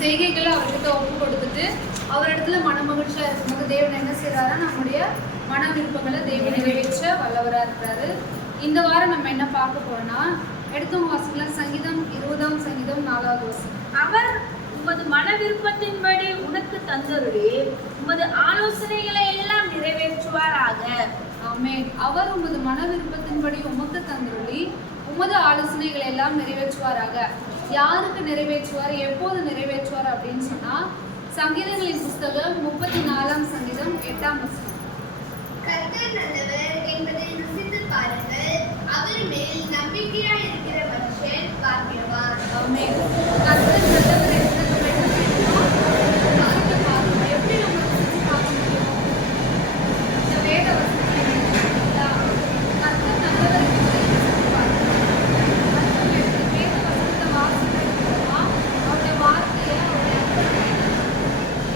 செய்கைகளை அவர்கிட்ட ஒப்பு கொடுத்துட்டு அவரிடத்துல மனமகிழ்ச்சியா இருக்கும்போது தேவன் என்ன செய்யறாரா, நம்முடைய மன விருப்பங்களை தேவன் நிறைவேற்ற வல்லவரா இருக்கிறாரு. இந்த வாரம் நம்ம என்ன பார்க்க போறோம்னா, எடுத்தவங்க வாசிக்கலாம். சங்கீதம் 20ஆம் சங்கீதம் 4வது வசனம். அவர் உமது மன விருப்பத்தின்படி உனக்கு தந்தருளி உமது ஆலோசனைகளை எல்லாம் நிறைவேற்றுவாராக. ஆமென். அவர் உமது மன விருப்பத்தின்படி உமக்கு தந்தருளி உமது ஆலோசனைகளை எல்லாம் நிறைவேற்றுவாராக. யாருக்கு நிறைவேற்றுவார், எப்போது நிறைவேற்றுவார் அப்படின்னு சொன்னா, சங்கீதங்களின் புஸ்தகம் 34ஆம் சங்கீதம் 8ஆம் வசனம். கர்த்தர் நல்லவர் என்பதை ருசித்து பாருங்கள், அவர் மேல் நம்பிக்கையாய் இருக்கிற மனுஷன் பாக்கியவான். ஆமென். கர்த்தர் நல்லவர் என்பதை நம்ம என்ன செய்யணும்? ருசித்து பார்க்கணும். எப்படி நம்ம ருசித்து பார்க்க முடியும்? இந்த வேத வசனத்துல இருக்குங்களா? கர்த்தர் நல்லவர் என்பதை ருசித்து பார்க்கணும். அடுத்தது வேத வசனத்தை வாசிக்கிறது மூலமா அவருடைய வார்த்தையை, அவருடைய அர்த்தத்தை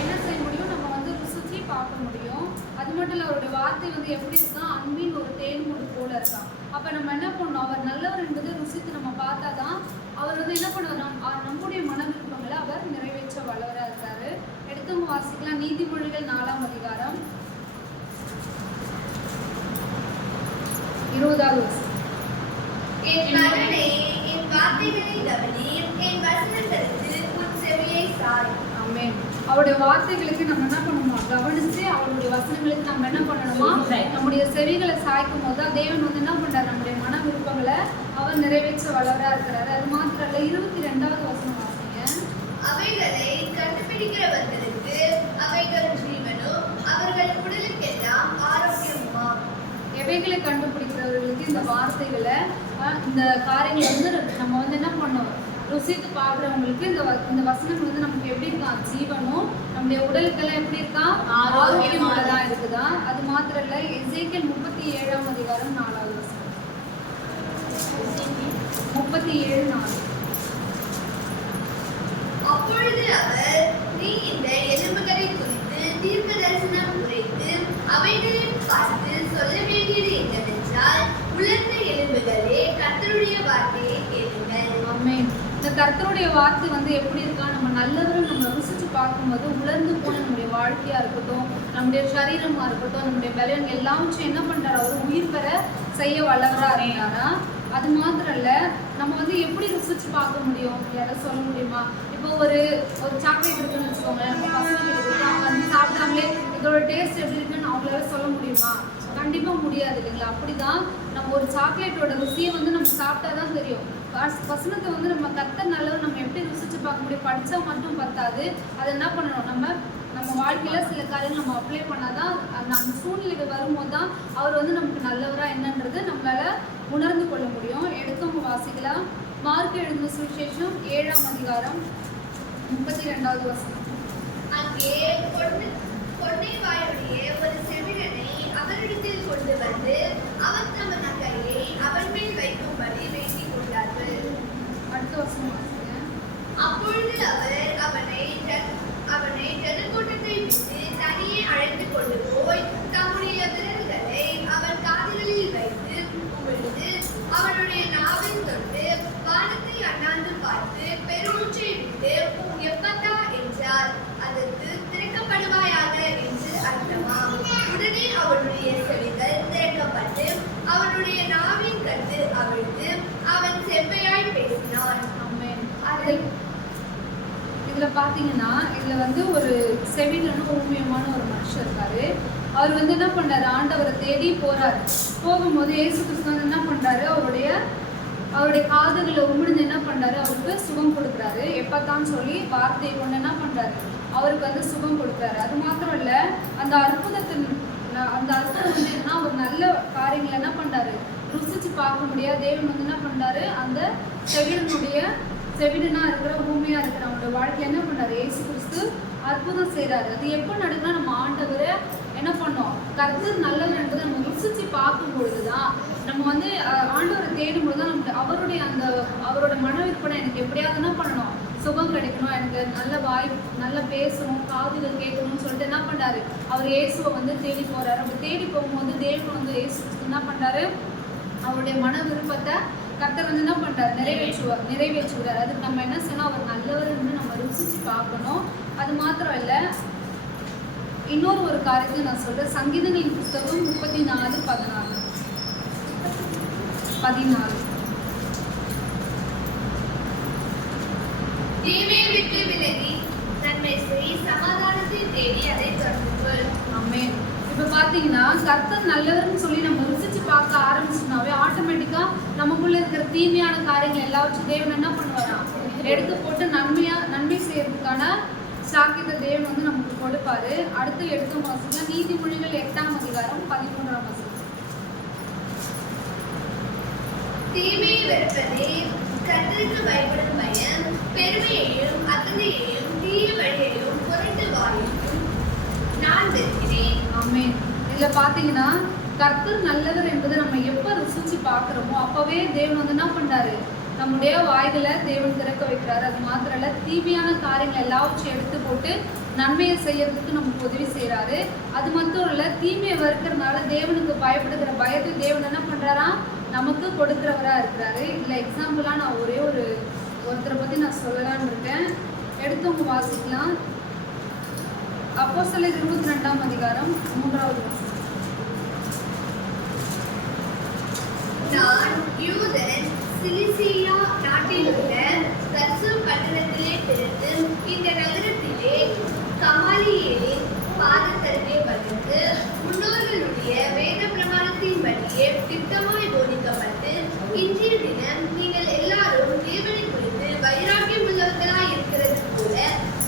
என்ன செய்ய முடியும்? நம்ம வந்து ருசிச்சு பார்க்க முடியும். அது மட்டும் இல்லை, அவருடைய வார்த்தை வந்து எப்படி இருக்கா, அன்பின் ஒரு தேன்மூடு போல இருக்கான். அப்போ நம்ம என்ன பண்ணணும்? அவர் நல்லவர் என்பதை ருசித்து நம்ம பார்த்தா தான் அவர் வந்து என்ன பண்ணுவார், நம்முடைய மன விருப்பங்களை அவர் நிறைவேற்ற வல்லவராக இருக்காரு. எடுத்தவங்க வாசிக்கலாம். நீதிமொழிகள் 4ஆம் அதிகாரம் 20வது வசனம். என் மகனே, என் வார்த்தைகளை கவனி, என் வசனங்களுக்கு உன் செவியை சாய். ஆமென். அவருடைய வார்த்தைகளுக்கு நம்ம என்ன பண்ணணுமா, கவனிச்சு அவருடைய வசனங்களுக்கு நம்ம என்ன பண்ணணுமா, நம்முடைய செவிகளை சாய்க்கும் போது தான் தேவன் வந்து என்ன பண்றாரு, நம்முடைய மன விருப்பங்களை அவர் நிறைவேற்ற வல்லவரா இருக்கிறாரு. அது மாத்திரம் இல்ல, 22வது வசனம் வாசிங்க. அவைகளை கண்டுபிடிக்கிறவர்களுக்கு அவைகள் ஜீவனும் அவர்கள் உடலுக்கெல்லாம் ஆரோக்கியமுமா. எவைகளை கண்டுபிடிக்கிறவர்களுக்கு இந்த வார்த்தைகளை, இந்த காரியங்களை வந்து நம்ம வந்து என்ன பண்ணணும், ருசித்து பார்க்குறவங்களுக்கு இந்த வசனங்கள் வந்து நமக்கு எப்படி இருக்கா, ஜீவனும் நம்முடைய உடலுக்கெல்லாம் எப்படி இருக்கா, ஆரோக்கியமானதான் இருக்குதா. அது மாத்திரம் இல்லை, எசேக்கியேல் 37ஆம் அதிகாரம் 4வது வசனம். 37:4. அப்பொழுது அவர், நீ இந்த எலும்புகளை குறித்து தீர்க்க தரிசனம் உரைத்து அவைகளை பார்த்து சொல்ல வேண்டியது என்னவென்றால், உலர்ந்த எலும்புகளே, கர்த்தருடைய வார்த்தையை கேளுங்கள். ஆமென். இந்த கர்த்தருடைய வார்த்தை வந்து எப்படி இருக்கா, நம்ம நல்லவரும் நம்ம ருசிச்சு பார்க்கும்போது உலர்ந்து போன நம்முடைய வாழ்க்கையா இருக்கட்டும், நம்முடைய சரீரமா இருக்கட்டும், நம்முடைய பலன் எல்லாவற்றையும் என்ன பண்றாரு, அவர் உயிர் பெற செய்ய வல்லவரா இருந்தாரா. அது மாத்திரம் இல்ல, நம்ம வந்து எப்படி ருசிச்சு பார்க்க முடியும், யாராவது சொல்ல முடியுமா? இப்போ ஒரு சாக்லேட் இருக்குன்னு வச்சுக்கோங்க, நம்ம பசங்க இருக்கு, அவங்க வந்து சாப்பிடாமலே இதோட டேஸ்ட் எப்படி இருக்குன்னு அவங்களால சொல்ல முடியுமா? கண்டிப்பா முடியாது இல்லைங்களா? அப்படிதான் நம்ம ஒரு சாக்லேட்டோட ருசியை வந்து நம்ம சாப்பிட்டாதான் தெரியும். வசனத்தை வந்து நம்ம கர்த்தர் நல்லவர் நம்ம எப்படி ருசிச்சு பார்க்க முடியும்? படிச்சா மட்டும் பத்தாது, அதை என்ன பண்ணணும், நம்ம வாழ்க்கையில சில காரியங்கள் நம்ம அப்ளை பண்ணாதான் அந்த சூழ்நிலைகள் வரும்போது தான் அவர் வந்து நமக்கு நல்லவரா என்னன்றது நம்மளால உணர்ந்து கொள்ள முடியும். எடுத்தவங்க வாசிக்கலாம். மார்க் எழுதின சுவிசேஷம் 7ஆம் அதிகாரம் 32வது வசனம். அங்கே பொன்னை வாயுடைய ஒரு செவிடனை அவரிடத்தில் கொண்டு வந்து அவர் தமது கையை அவன் மேல் வைக்கும்படி வேண்டிக் கொண்டார்கள். அடுத்த வசனம் வாசிங்க. அப்பொழுது அவர் அவனை ஜனக்கூட்டத்தை விட்டு தனியே அழைத்து கொண்டு போய் தம்முடைய விரல்களை அவன் காதுகளில் வைத்து உமிழ்ந்து அவனுடைய நாவில் தொட்டு வானத்தை அண்ணாந்து பார்த்து பெருமூச்சை விட்டு எப்பத்தா என்றார். அதற்கு திறக்கப்படுவாயாக என்று அர்த்தமாம். உடனே அவனுடைய செவிகள் திறக்கப்பட்டு அவனுடைய நாவின் கட்டு அவிழ்ந்து அவன் செவ்வையாய் பேசினான். ஆமென். இதுல பாத்தீங்கன்னா, இதுல வந்து ஒரு செவிலன்னு ஊமியமான ஒரு மனுஷர் இருக்காரு. அவர் வந்து என்ன பண்றாரு, ஆண்டவரை தேடி போறாரு. போகும்போது இயேசு கிறிஸ்து வந்து என்ன பண்றாரு, அவருடைய காதுகளை உமிழ்ந்து என்ன பண்றாரு, அவருக்கு சுகம் கொடுக்குறாரு. எப்பத்தான் சொல்லி வார்த்தையை கொண்டு என்ன பண்றாரு, அவருக்கு வந்து சுகம் கொடுக்குறாரு. அது மாத்திரம் இல்ல, அந்த அற்புதம் வந்து என்னன்னா, ஒரு நல்ல காரியங்களை என்ன பண்றாரு, ருசிச்சு பார்க்க முடியாது. தேவன் வந்து என்ன பண்றாரு, அந்த செவிடனா இருக்கிற பூமியா இருக்கிற அவனோட வாழ்க்கையில என்ன பண்றாரு, இயேசு கிறிஸ்து அற்புதம் செய்யறாரு. அது எப்போ நடக்குன்னா, நம்ம ஆண்டவரை என்ன பண்ணோம், கர்த்தர் நல்லவர் என்பதை நம்ம ருசிச்சு பார்க்கும் பொழுதுதான், நம்ம வந்து ஆண்டவரை தேடும் பொழுதுதான் நமக்கு அவரோட மன விற்பனை எனக்கு எப்படியாவது என்ன பண்ணணும், சுகம் கிடைக்கணும், எனக்கு நல்ல வாய் நல்லா பேசணும், காதுகள் கேட்கணும்னு சொல்லிட்டு என்ன பண்றாரு, அவர் இயேசுவை வந்து தேடி போறாரு. அப்படி தேடி போகும்போது தேவன் வந்து இயேசு என்ன பண்றாரு, அவருடைய மன விருப்பத்தை கர்த்தர் வந்து என்ன பண்றாரு, நிறைவேற்றுவார். அதுக்கு நம்ம என்ன சொன்னா, அவர் நல்லவர் நம்ம ருசிச்சு பார்க்கணும். அது மாத்திரம் இல்லை, இன்னொரு ஒரு காரியத்தை நான் சொல்றேன். சங்கீதங்களின் புஸ்தகம் 34:14. தீமையை விட்டு விலகி நன்மை செய், சமாதானத்தை தேடி அதை தொடர்ந்துகொள். ஆமென். இப்ப பாத்தீங்கன்னா கர்த்தர் நல்லவர்னு சொல்லி நம்ம ருசிச்சு பார்க்க ஆரம்பிச்சோம்னாவே ஆட்டோமேட்டிக்கா நமக்குள்ள இருக்கிற தீமையான காரியங்கள் எல்லாவற்றும் தேவன் என்ன பண்ணுவாராம், எடுத்து போட்டு நன்மை செய்யறதுக்கான சாக்கியத்தை தேவன் வந்து நமக்கு கொடுப்பாரு. அடுத்து எடுக்கும் வாசிக்கலாம் நீதிமொழிகள் 8:13. தீமையை வெறுப்பதே கர்த்தருக்கு பயப்படும் பயம், பெருமையையும் அகந்தையையும் தீய வழியையும் புரட்டு வாயையும் நான் வெறுக்கிறேன். ஆமென். இதுல பாத்தீங்கன்னா கர்த்தர் நல்லவர் என்பதை நம்ம எப்ப ருசிச்சு பார்க்கிறோமோ அப்பவே தேவன் வந்து என்ன பண்றாரு, நம்முடைய வாய்களை தேவன் திறக்க வைக்கிறாரு. அது மாத்திரம் இல்ல, தீமையான காரியங்கள் எல்லாவற்றையும் எடுத்து போட்டு நன்மையை செய்யறதுக்கு நமக்கு உதவி செய்யறாரு. அது மட்டும் இல்ல, தீமையை வெறுக்கிறதுனால தேவனுக்கு பயப்படுகிற பயத்தை தேவன் என்ன பண்றாரா, நமக்கு கொடுக்கிறவரா இருக்கிறாரு. இதுல எக்ஸாம்பிளா நான் ஒருத்தரை பத்தி நான் சொல்லலாம்னு இருக்கேன். எடுத்தவங்க வாசிக்கலாம். அப்போஸ்தலர் 22:3. நான் யூதன், சிலிசியா நாட்டில் உள்ள தர்சு பட்டணத்திலே பிறந்து இந்த நகரத்திலே கமாலியேலின் பாதத்தருகே பகிர்ந்து முன்னோர்களுடைய வேத பிரமாணத்தின்படியே திட்டமாய் போதிக்கப்பட்டு இன்றைய தினம் நீங்கள் எல்லாரும் தேவனை குறித்து வைராக்கியம் உள்ளவர்களாய் இருக்கிறது போல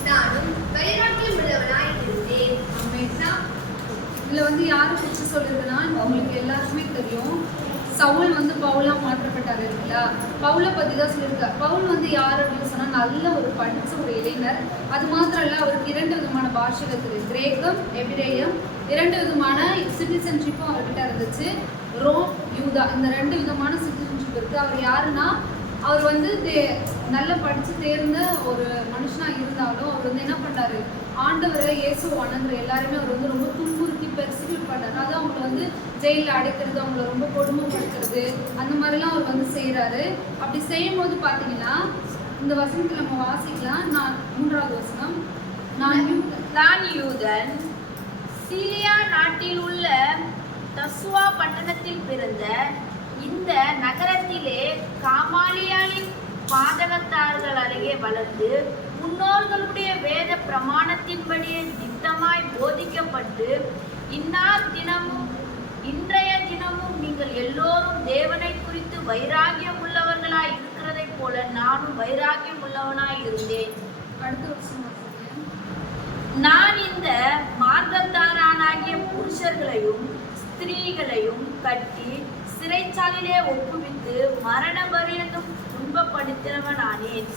நானும் வைராக்கியம் உள்ளவனாய் இருந்தேன். இதுல வந்து யாரை குறிச்சு சொல்லுதுன்னா, உங்களுக்கு எல்லாருக்குமே தெரியும், சவுல் வந்து பவுலா மாற்றப்பட்டாரு இல்லைங்களா. பவுலை பத்தி தான் சொல்லியிருக்காரு. பவுல் வந்து யார் அப்படின்னு சொன்னா, நல்ல ஒரு படிச்ச ஒரு இளைஞர். அது மாத்திரம் இல்ல, அவருக்கு 2 விதமான பாஷைகள் தெரியும், கிரேக்கம், எபிரேயம். 2 விதமான சிட்டிசன்ஷிப்பும் அவர்கிட்ட இருந்துச்சு. ரோம், யூதா, இந்த 2 விதமான சிட்டிசன்ஷிப் இருக்கு. அவர் யாருன்னா, அவர் வந்து நல்லா படிச்சு தேர்ந்த ஒரு மனுஷனா இருந்தாலும் அவர் வந்து என்ன பண்றாரு, ஆண்டவரை இயேசு வணங்குற எல்லாருமே அவர் வந்து ரொம்ப துன்புறுத்தி பெர்சிக்யூட் பண்றாரு. அது அவங்களை வந்து ஜெயிலில் அடைக்கிறது, அவங்கள ரொம்ப கொடுமைப்படுத்துறது, அந்த மாதிரிலாம் அவர் வந்து செய்யறாரு. அப்படி செய்யும் போது பாத்தீங்கன்னா இந்த வசனத்துல நம்ம வாசிக்கலாம். 3வது வசனம், நான் யூதன், சீரியா நாட்டில் உள்ள தசுவா பட்டணத்தில் பிறந்த இந்த நகரத்திலே காமாலியாலின் பாதகத்தார்கள் அருகே வளர்ந்து முன்னோர்களுடைய வேத பிரமாணத்தின்படியே திட்டமாய் போதிக்கப்பட்டு இன்றைய தினமும் நீங்கள் எல்லோரும் தேவனை குறித்து வைராகியம் உள்ளவர்களாய் இருக்கிறதை போல நானும் வைராகியம் உள்ளவனாய் இருந்தேன். அடுத்த வசனம் வாசிக்கலாம். நான் இந்த மார்க்கத்தாரானாகிய புருஷர்களையும் ஸ்திரீகளையும் கட்டி சிறைச்சாலையிலே ஒப்புவித்து மரண பரியந்தம் துன்பப்படுத்தினவனானேன்.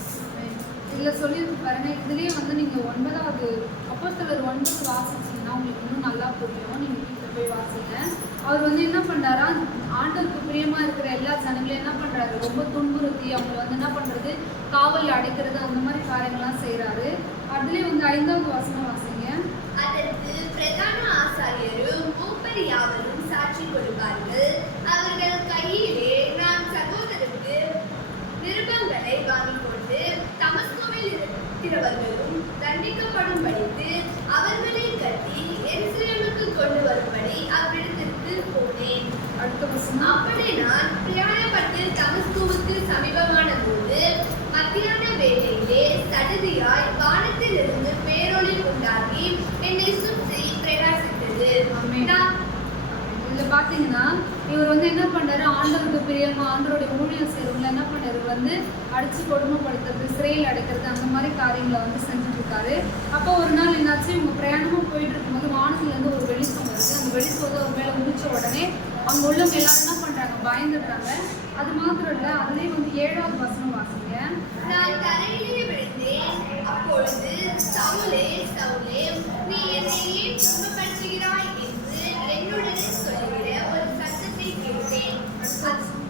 இதுல சொல்லியிருக்கு பாருங்க. இதுலயே வந்து நீங்க 9வது அப்போஸ்தலர் 9 வாசிச்சீங்கன்னா உங்களுக்கு இன்னும் நல்லா புரியும். நீங்க வீட்டுல போய் வாசிங்க. அவர் வந்து என்ன பண்றாரா, ஆண்டவருக்கு பிரியமா இருக்கிற எல்லா ஜனங்களையும் என்ன பண்றாரு, ரொம்ப துன்புறுத்தி அவங்களை வந்து என்ன பண்றது, காவல் அடைக்கிறது, அந்த மாதிரி காரியங்கள்லாம் செய்யறாரு. அதுலயே வந்து 5வது வசனம் வாசிங்க. அதற்கு பிரதான ஆசாரியரும் மூப்பர் யாவரும் சாட்சி கொடுப்பார்கள். அவர்கள் கையிலே நாம் சகோதரருக்கு நிருபங்களை வாங்கிக் கொண்டு தமஸ்குவில் இருக்கிறவர்களும் தண்டிக்கப்படும்படிக்கு அவர்களை கட்டி எருசலேமுக்கு கொண்டு வரும்படி அவ்விடத்திற்கு போனேன். அடுத்த வசனம். அப்படி நான் பிரயாணப்பட்டு தமஸ்குவுக்கு சமீபமான போது மத்தியான வேளையிலே சடுதியாய் வானத்திலிருந்து பேரொளி உண்டாகி என்னை சுற்றி பிரகாசித்தது. இதுல பாத்தீங்கன்னா இவர் வந்து என்ன பண்றாரு, ஆண்டவருக்கு பிரியமா ஆண்டவருடைய ஊழியம் செய்யறவங்களை என்ன பண்றாரு வந்து அடிச்சு கொடுமைப்படுத்துறது, சிறையில் அடைக்கிறது, அந்த மாதிரி காரியங்களை வந்து செஞ்சுட்டு இருக்காரு. அப்போ ஒரு நாள் என்னாச்சு, இவங்க பிரயாணமும் போயிட்டு இருக்கும்போது வானத்துல இருந்து ஒரு வெளிச்சம் வருது. அந்த வெளிச்சம் ஒரு மேல உதிச்ச உடனே அவங்க உள்ளவங்க எல்லாரும் என்ன பண்றாங்க, பயந்துடுறாங்க. அது மாத்திரம் இல்ல, அதுலயே வந்து 7வது வசனம் வாசிங்க. நான் தரையிலே விழுந்தேன். அப்பொழுது சவுலே சவுலே, நீ என்னை ஏன் துன்பப்படுத்துகிறாய் என்று என்னுடனே சொல்லுகிற ஒரு சத்தத்தை கேட்டேன்.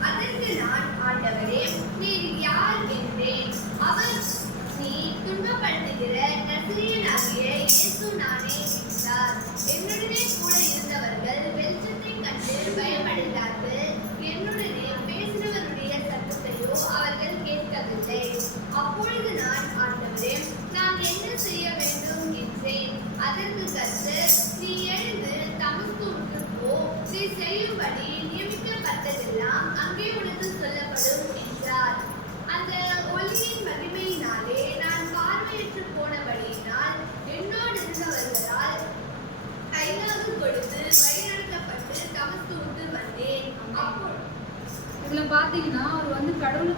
அதற்கு நான், ஆண்டவரே நீர் யார் என்றேன். அவர், நீ துன்பப்படுத்துகிற நசரேயனாகிய இயேசு நானே என்றார். என்னுடனே கூட இருந்தவர்கள் வெளிச்சத்தை கண்டு பயமடைந்தார்கள். என்னுடனே பேசினவருடைய சத்தத்தையோ அவர்கள் கேட்கவில்லை. அப்பொழுது நான்,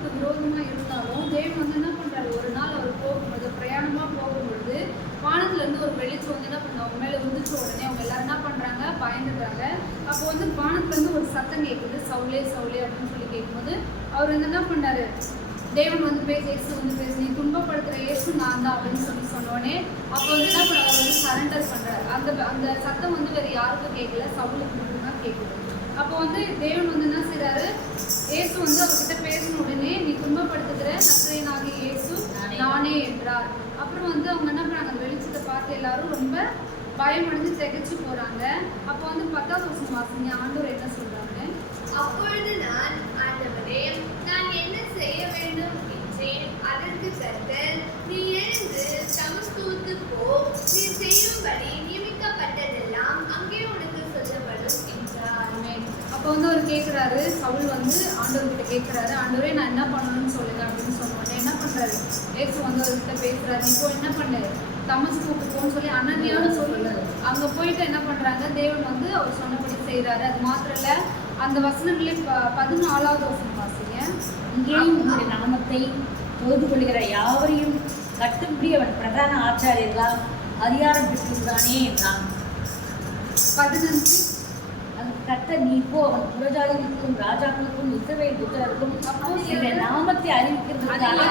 அவருக்கு விரோதமா இருந்தாலும் தேவன் வந்து என்ன பண்றாரு, ஒரு நாள் அவர் போகும்பொழுது, பிரயாணமா போகும்பொழுது வானத்துல இருந்து ஒரு வெளிச்சம் வந்து என்ன பண்ணுது, அவங்க மேல உதிச்ச உடனே அவங்க எல்லாரும் என்ன பண்றாங்க, பயந்துடுறாங்க. அப்போ வந்து வானத்துல இருந்து ஒரு சத்தம் கேட்குது, சவுலே சவுலே அப்படின்னு சொல்லி கேட்கும்போது அவர் வந்து என்ன பண்ணாரு, தேவன் வந்து இயேசு வந்து பேசு, நீ துன்பப்படுத்துற இயேசு நான் தான் அப்படின்னு சொல்லி சொன்னோடனே அப்போ வந்து என்ன பண்ண, அவர் வந்து சரண்டர் பண்றாரு. அந்த சத்தம் வந்து வேற யாருக்கும் கேட்கல, சவுலுக்கு மட்டும்தான் கேட்குது. அப்போ வந்து தேவன் வந்து என்ன செய்றாரு, இயேசு வந்து அவர்கிட்ட பேசின உடனே நீ துன்பப்படுத்துகிற நசரேயனாகிய இயேசு நானே என்றார். அப்புறம் வந்து அவங்க என்ன பண்ணாங்க, அந்த வெளிச்சத்தை பார்த்து எல்லாரும் ரொம்ப பயமடைஞ்சு திகைச்சு போறாங்க. அப்போ வந்து 10வது வசனம் வாசிங்க, ஆண்டவர் என்ன சொல்றாங்க. அப்பொழுது நான், ஆண்டவரே, நான் என்ன செய்ய வேண்டும் என்றேன். அதற்கு கர்த்தர், நீ எழுந்து தமஸ்குவுக்கு போ, நீ செய்யும்படி நியமிக்கப்பட்டதெல்லாம் அங்கே உனக்கு சொல்லப்படும் என்றார். அப்போ வந்து அவர் கேட்குறாரு, சவுல் வந்து ஆண்டவர்கிட்ட கேட்குறாரு, ஆண்டவரே நான் என்ன பண்ணணும்னு சொல்லுங்க அப்படின்னு சொன்னோடனே என்ன பண்றாரு, இயேசு வந்து அவர்கிட்ட பேசுறாரு, இப்போ என்ன பண்ணு, தமஸ்குவுக்கு போன்னு சொல்லி அனனியான்னு சொல்லு. அங்க போயிட்டு என்ன பண்றாங்க, தேவன் வந்து அவர் சொன்னபடி செய்யறாரு. அது மாத்திரம் இல்ல, அந்த வசனங்களே 14வது வசனம் வாசிங்க. இங்கேயும் உங்களுடைய நாமத்தை தொழுது கொள்கிற யாவரையும் கட்டும்படி அவன் பிரதான ஆச்சாரியர்களால் அதிகாரம் பெற்றிருந்தானே என்றான். 15 அந்த கர்த்தர், நீ இப்போ அவன் புறஜாதிகளுக்கும் ராஜாக்களுக்கும் இஸ்ரவேல் புத்திரருக்கும் என்னுடைய நாமத்தை அறிவிக்கிறதுக்காக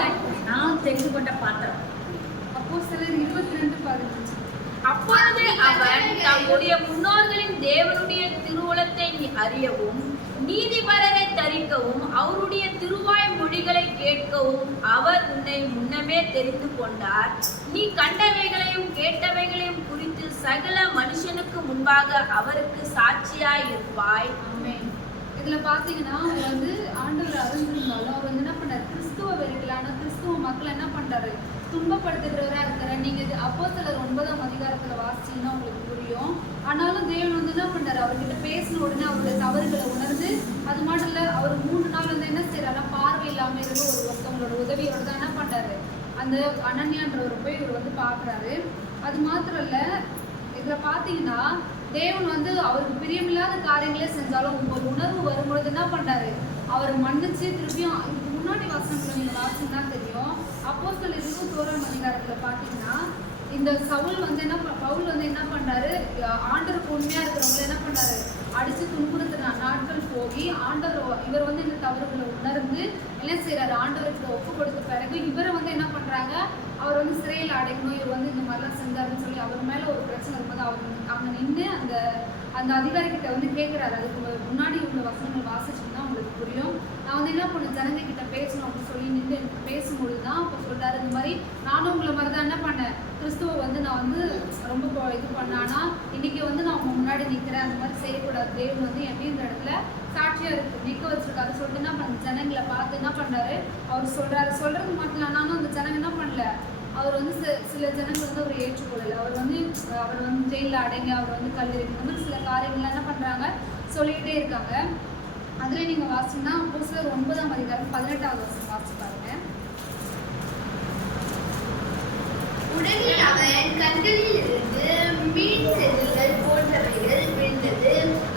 நான் தெரிந்து கொண்ட பாத்திரம். அப்போஸ்தலர் 22:15. அப்பொழுது அவன் தம்முடைய முன்னோர்களின் தேவனுடைய திருவுளத்தை அறியவும், நீதிபரரை தரிக்கவும், அவருடைய திருவாய் மொழிகளை கேட்கவும் அவர் உன்னை முன்னமே தெரிந்து கொண்டார். நீ கண்டவைகளையும் கேட்டவைகளையும் குறித்து சகல மனுஷனுக்கு முன்பாக அவருக்கு சாட்சியாய் இருப்பாய். ஆமென். இதுல பாத்தீங்கன்னா அவர் வந்து ஆண்டவர் அறிந்திருந்தாலும் அவர் வந்து என்ன பண்றாரு, கிறிஸ்துவ வெறிகளான கிறிஸ்துவ மக்கள் என்ன பண்றாரு, துன்பப்படுத்துகிறவரா இருக்கிற. நீங்க இது அப்போஸ்தலர் 9ஆம் அதிகாரத்துல வாசிச்சீங்கன்னா உங்களுக்கு புரியும். ஆனாலும் தேவன் வந்து என்ன பண்றாரு, அவர்கிட்ட பேசின உடனே அவருடைய தவறுகளை உணர்ந்து, அது மட்டும் இல்ல அவர் 3 நாள் வந்து என்ன செய்யறாருன்னா, பார்வை இல்லாம இருந்த ஒருத்தவங்களோட உதவியோட தான் என்ன பண்றாரு, அந்த அனன்யான்றவர் போய் இவர் வந்து பாக்குறாரு. அது மாத்திரம் இல்ல, இதுல பாத்தீங்கன்னா தேவன் வந்து அவருக்கு பிரியமில்லாத காரியங்களே செஞ்சாலும் ஒரு உணர்வு வரும்பொழுது என்ன பண்றாரு, அவர் மன்னிச்சு திருப்பியும். இதுக்கு முன்னாடி வசனத்துல நீங்க வாசிங்கன்னா தெரியும். அப்போஸ்தலர் 21ஆம் அதிகாரத்துல பாத்தீங்கன்னா இந்த சவுல் வந்து பவுல் வந்து என்ன பண்றாரு, ஆண்டவருக்கு உண்மையா இருக்கிறவங்களை என்ன பண்றாரு, அடிச்சு துன்புறுத்தின நாட்கள் போகி ஆண்டவர் இவர் வந்து இந்த தவறுகளை உணர்ந்து என்ன செய்யறாரு, ஆண்டவருக்கு ஒப்பு கொடுத்த பிறகு இவரை வந்து என்ன பண்றாங்க, அவர் வந்து சிறையில் அடைக்கணும், இவர் வந்து இந்த மாதிரிலாம் செஞ்சாருன்னு சொல்லி அவர் மேல ஒரு பிரச்சனை இருக்கும்போது அவர் அங்க நின்று அந்த அதிகாரிகிட்ட வந்து கேட்கிறாரு. அதுக்கு முன்னாடி உள்ள வசனங்கள் வாசிச்சோம்னா உங்களுக்கு புரியும். நான் வந்து என்ன பண்ண, ஜனங்க கிட்ட பேசணும் அப்படின்னு சொல்லி நின்று பேசும்பொழுது தான் அப்போ சொல்றாரு, இந்த மாதிரி நானும் உங்களை மாதிரி தான் என்ன பண்ணேன், கிறிஸ்துவ வந்து நான் வந்து ரொம்ப இது பண்ணானா இன்னைக்கு வந்து நான் உங்க முன்னாடி நிற்கிறேன், அந்த மாதிரி செய்யக்கூடாது. தேவன் வந்து எப்படி இந்த இடத்துல சாட்சியா இருக்கு நிற்க வச்சிருக்காரு சொல்லிட்டு என்ன பண்ண, ஜனங்களை பார்த்து என்ன பண்றாரு, அவர் சொல்றது மட்டும் ஆனாலும் அந்த ஜனங்க என்ன பண்ணல, அவர் வந்து சில ஜனங்கள் வந்து அவர் ஏற்றுக்கொள்ளலை. அவர் வந்து ஜெயிலில் அடைங்க, அவர் வந்து கல்லூரி, இந்த மாதிரி சில காரியங்கள்லாம் என்ன பண்றாங்க சொல்லிக்கிட்டே இருக்காங்க. அதுல நீங்க வாசிங்கன்னா அப்போஸ்தலர் 9ஆம் அதிகாரம் 18வது வசனம் வாசிச்சு பாருங்க. உடனே அவன் கண்களில் இருந்து மீன் செதில்கள் போன்றவைகள் விழுந்தது.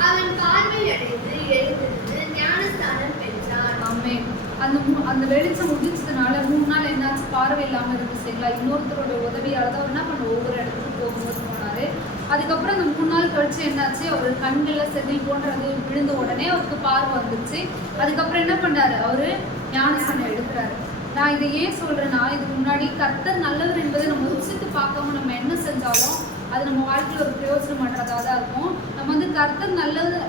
அவன் பார்வை அடைந்து எழுந்திருந்து ஞானஸ்தானம் பெற்றான். ஆமென். அந்த வெளிச்சம் உதிச்சதுனால 3 நாள் என்னாச்சு, பார்வை இல்லாம இருந்துச்சுங்களா. இன்னொருத்தரோட உதவியால தான் என்ன பண்ண, ஒவ்வொரு இடத்துக்கு போகும்போது போனாரு. அதுக்கப்புறம் அந்த 3 நாள் கழிச்சு என்னாச்சு, அவர் கண்கள்ல செதில் போன்றது விழுந்த உடனே அவருக்கு பார்வை வந்துச்சு. அதுக்கப்புறம் என்ன பண்ணாரு, அவரு ஞானஸ்தானம் எடுக்கிறாரு. நான் இதை ஏன் சொல்றேன்னா, இதுக்கு முன்னாடி கர்த்தர் நல்லவர் என்பதை நம்ம ருசித்து பார்க்காம நம்ம என்ன செஞ்சாலும் அது நம்ம வாழ்க்கையில் ஒரு பிரயோஜனமானதாக தான் இருக்கும். நம்ம வந்து கர்த்தர்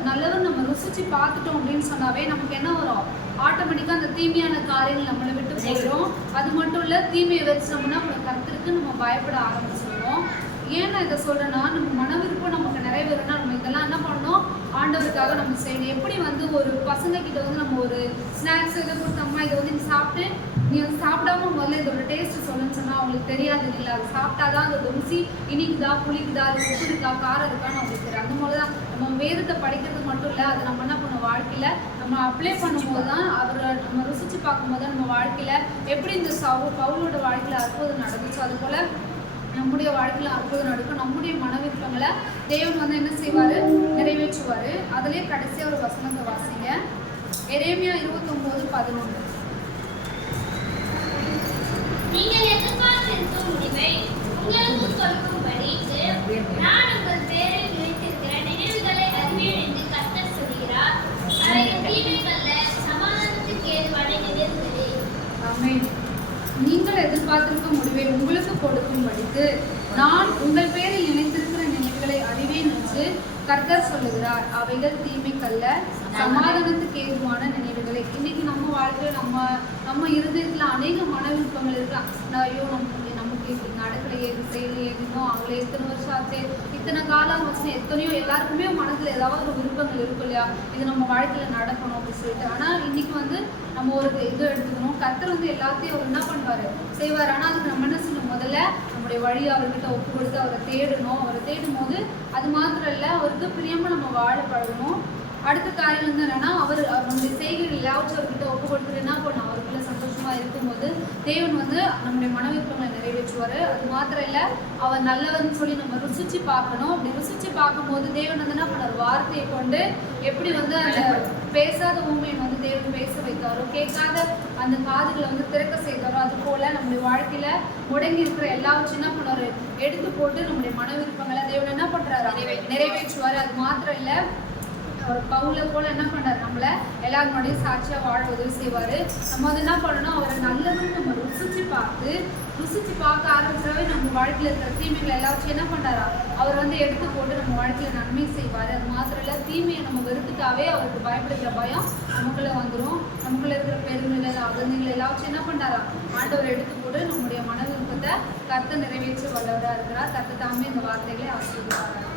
நல்லவர் நம்ம ருசிச்சு பார்த்துட்டோம் அப்படின்னு சொன்னாவே நமக்கு என்ன வரும், ஆட்டோமேட்டிக்காக அந்த தீமையான காரியங்கள் நம்மளை விட்டு போயிடும். அது மட்டும் இல்லை, தீமையை வச்சோம்னா நம்ம கர்த்தருக்கு நம்ம பயப்பட ஆரம்பிச்சிடுவோம். ஏன் நான் இதை சொல்றேன்னா, நம்ம மன விருப்பம் நமக்கு நிறைவேறனா நம்ம இதெல்லாம் என்ன பண்ணணும், ஆண்டவருக்காக நம்ம செய்யணும். எப்படி வந்து ஒரு பசங்க கிட்ட வந்து நம்ம ஒரு ஸ்நாக்ஸ் இதை கொடுத்தோம்மா, இதை வந்து நீ சாப்பிட்டு நீ வந்து சாப்பிடாம முதல்ல இதோட டேஸ்ட் சொல்லுன்னு சொன்னா அவங்களுக்கு தெரியாது இல்லை. அது சாப்பிட்டாதான் அதோட ருசி இனிக்குதா புளிக்குதா இல்லை உப்பு இருக்கா காரம் இருக்கான்னு அவங்களுக்கு தெரியும். அந்த மாதிரி தான் நம்ம வேதத்தை படிக்கிறது மட்டும் இல்லை, அதை நம்ம என்ன பண்ண வாழ்க்கையில நம்ம அப்ளை பண்ணும்போது தான் அவரை நம்ம ருசிச்சு பார்க்கும்போது தான் நம்ம வாழ்க்கையில எப்படி இந்த பவுலோட வாழ்க்கையில அற்புதம் நடந்துச்சு, அது போல நம்முடைய வாழ்க்கையில அற்புதம் நடக்கும். நம்முடைய மனவிருப்பங்களை தேவன் வந்து என்ன செய்வாரு, நிறைவேற்றுவாரு. அதுலயே கடைசியா ஒரு வசனத்தை வாசிங்க, எரேமியா 29:11. நீங்கள் எதிர்பார்த்திருக்கும் முடிவை உங்களுக்கு கொடுக்கும்படிக்கு நான் உங்கள் பேரில் நினைத்திருக்கிற நினைவுகளை அறிவேன் என்று கர்த்தர் சொல்கிறார். அவைகள் தீமைகளல்ல, சமாதானத்துக்கு ஏதுவான நினைவுகளே. ஆமென். நீங்கள் எதிர்பார்த்திருக்கும் முடிவை உங்களுக்கு கொடுக்கும்படிக்கு நான் உங்கள் பேரில் நினைத்திருக்கிற நினைவுகளை அறிவேன் என்று கர்த்தர் சொல்லுகிறார். அவைகள் தீமைக்கல்ல, சமாதானத்துக்கு ஏதுவான நினைவுகளை. இன்னைக்கு நம்ம வாழ்க்கையில நம்ம இருதயத்துல அநேக மன விருப்பங்கள் இருக்கலாம். ஐயோ நமக்கு இப்படி நடக்கலையே, இது செய்யலையே, இன்னும் அவங்களே எத்தனை வருஷம் ஆச்சு, இத்தனை காலம் வச்சு எத்தனையோ எல்லாருக்குமே மனசுல ஏதாவது ஒரு விருப்பங்கள் இருக்கும் இல்லையா, இது நம்ம வாழ்க்கையில நடக்கணும் அப்படின்னு சொல்லிட்டு. ஆனா இன்னைக்கு வந்து நம்ம ஒரு இது எடுத்துக்கணும். கர்த்தர் வந்து எல்லாத்தையும் அவர் என்ன பண்ணுவாரு, செய்வார். ஆனா அதுக்கு நம்ம என்ன செய்யணும், முதல்ல நம்முடைய வழியை அவர்கிட்ட ஒப்பு கொடுத்து அவரை தேடணும். அவரை தேடும் போது அது மாத்திரம் இல்லை, அவருக்கு பிரியமா நம்ம வாழ பழகணும். அடுத்த காரியம் வந்து என்னன்னா, அவர் நம்முடைய செய்கைகள் எல்லாவற்றும் அவர்கிட்ட ஒப்பு கொடுத்துட்டு என்ன பண்ணணும், அவருக்குள்ள சந்தோஷமா இருக்கும்போது தேவன் வந்து நம்முடைய மன விருப்பங்களை நிறைவேற்றுவாரு. அது மாத்திரம் இல்லை, அவர் நல்லவர்னு சொல்லி நம்ம ருசிச்சு பார்க்கணும். அப்படி ருசிச்சு பார்க்கும்போது தேவன் வந்து என்ன பண்ணார், வார்த்தையை கொண்டு எப்படி வந்து அந்த பேசாத ஊமையை வந்து தேவன் பேச வைத்தாரோ, கேட்காத அந்த காதுகளை வந்து திறக்க செய்தாரோ, அது போல நம்முடைய வாழ்க்கையில முடங்கி இருக்கிற எல்லாவற்றும் என்ன பண்ணுவாரு, எடுத்து போட்டு நம்முடைய மன விருப்பங்களை தேவன் என்ன பண்றாரு, நிறைவேற்றுவாரு. அது மாத்திரம் இல்லை, அவர் பவுலை போல என்ன பண்ணார், நம்மள எல்லாரும் முன்னாடியும் சாட்சியா வாழ உதவி செய்வாரு. நம்ம வந்து என்ன பண்ணணும், அவரை நல்லதுன்னு நம்ம ருசிச்சு பார்க்க ஆரம்பிச்சாவே நம்ம வாழ்க்கையில இருக்கிற தீமைகளை எல்லாத்தையும் என்ன பண்றாரா, அவர் வந்து எடுத்து போட்டு நம்ம வாழ்க்கையில நன்மை செய்வாரு. அது மாத்திரம் இல்ல, தீமையை நம்ம வெறுத்துட்டாவே அவருக்கு பயப்படுகிற பயம் நமக்குள்ள வந்துடும். நமக்குள்ள இருக்கிற பெருமைகளை அகந்தைகளை எல்லாத்தையும் என்ன பண்றாரா, ஆண்டவர் எடுத்து போட்டு நம்முடைய மன விருப்பத்தை கர்த்தர் நிறைவேற்ற வல்லவரா இருக்கிறார். கர்த்தர் தாமே இந்த வார்த்தைகளை ஆசீர்வதிப்பார்.